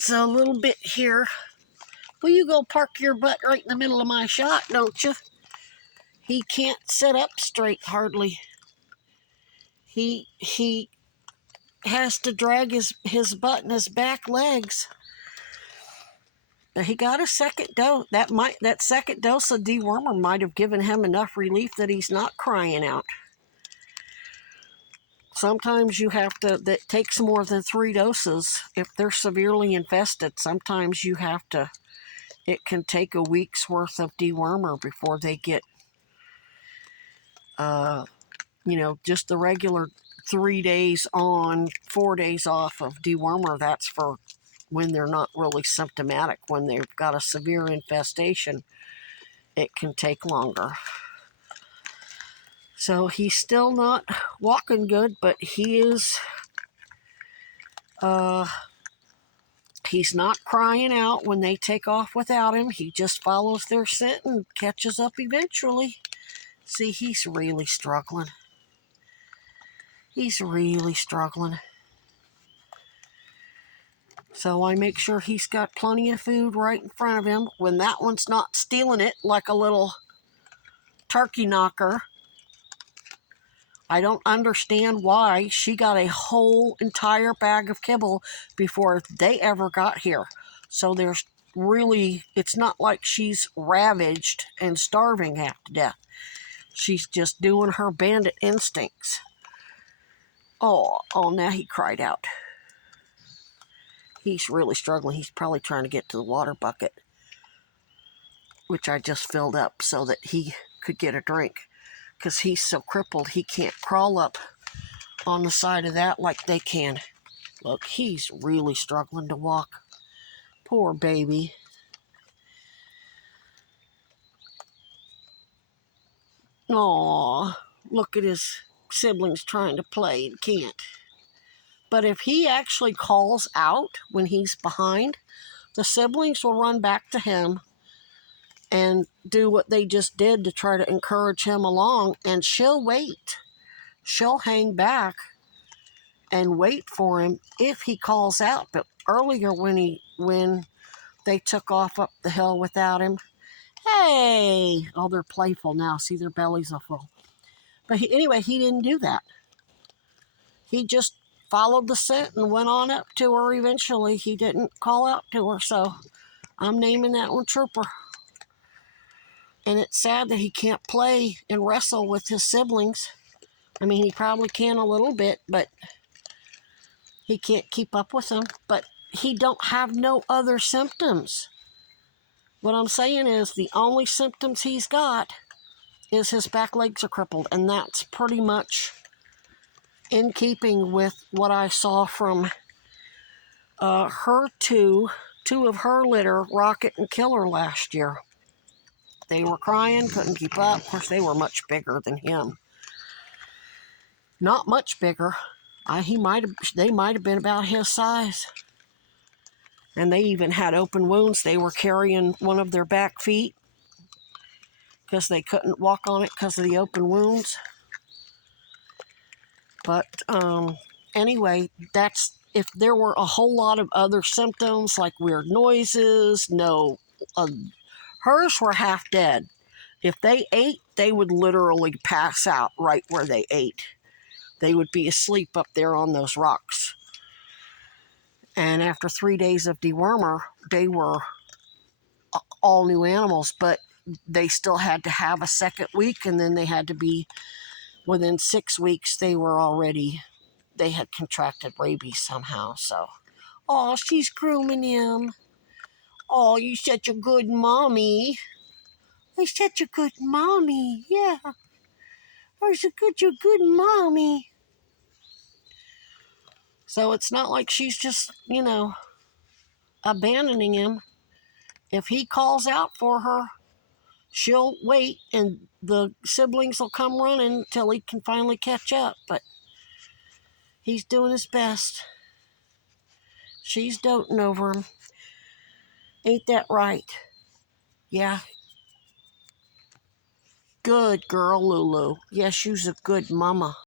So a little bit here. Will you go park your butt right in the middle of my shot, don't you? He can't sit up straight hardly. He has to drag his butt and his back legs. He got a second dose. That second dose of dewormer might have given him enough relief that he's not crying out. Sometimes you have to, that takes more than 3 doses. If they're severely infested, sometimes you have to, it can take a week's worth of dewormer before they get, just the regular 3 days on, 4 days off of dewormer. That's for when they're not really symptomatic. When they've got a severe infestation, it can take longer. So he's still not walking good, but he is, he's not crying out when they take off without him. He just follows their scent and catches up eventually. See, he's really struggling. He's really struggling. So I make sure he's got plenty of food right in front of him. When that one's not stealing it like a little turkey knocker, I don't understand why she got a whole entire bag of kibble before they ever got here. So there's really, it's not like she's ravaged and starving half to death. She's just doing her bandit instincts. Oh, now he cried out. He's really struggling. He's probably trying to get to the water bucket, which I just filled up so that he could get a drink. Because he's so crippled, he can't crawl up on the side of that like they can. Look, he's really struggling to walk. Poor baby. Aw, look at his siblings trying to play and can't. But if he actually calls out when he's behind, the siblings will run back to him and do what they just did to try to encourage him along, and she'll wait. She'll hang back and wait for him if he calls out. But earlier when they took off up the hill without him, hey, oh, they're playful now. See, their bellies are full. But anyway, he didn't do that. He just followed the scent and went on up to her eventually. He didn't call out to her, so I'm naming that one Trooper. And it's sad that he can't play and wrestle with his siblings. I mean, he probably can a little bit, but he can't keep up with them. But he don't have no other symptoms. What I'm saying is the only symptoms he's got is his back legs are crippled, and that's pretty much in keeping with what I saw from her two of her litter, Rocket and Killer, last year. They were crying, couldn't keep up. Of course, they were much bigger than him. Not much bigger. They might have been about his size. And they even had open wounds. They were carrying one of their back feet because they couldn't walk on it because of the open wounds. But anyway, that's if there were a whole lot of other symptoms like weird noises. No, hers were half dead. If they ate, they would literally pass out right where they ate. They would be asleep up there on those rocks. And after 3 days of dewormer, they were all new animals, but they still had to have a second week, and then they had to be, within 6 weeks, they had contracted rabies somehow, so. Oh, she's grooming him. Oh, you're such a good mommy. You're such a good mommy, yeah. You're good mommy. So it's not like she's just, abandoning him. If he calls out for her, she'll wait, and the siblings will come running till he can finally catch up. But he's doing his best. She's doting over him. Ain't that right? Yeah. Good girl, Lulu. Yes, you's a good mama.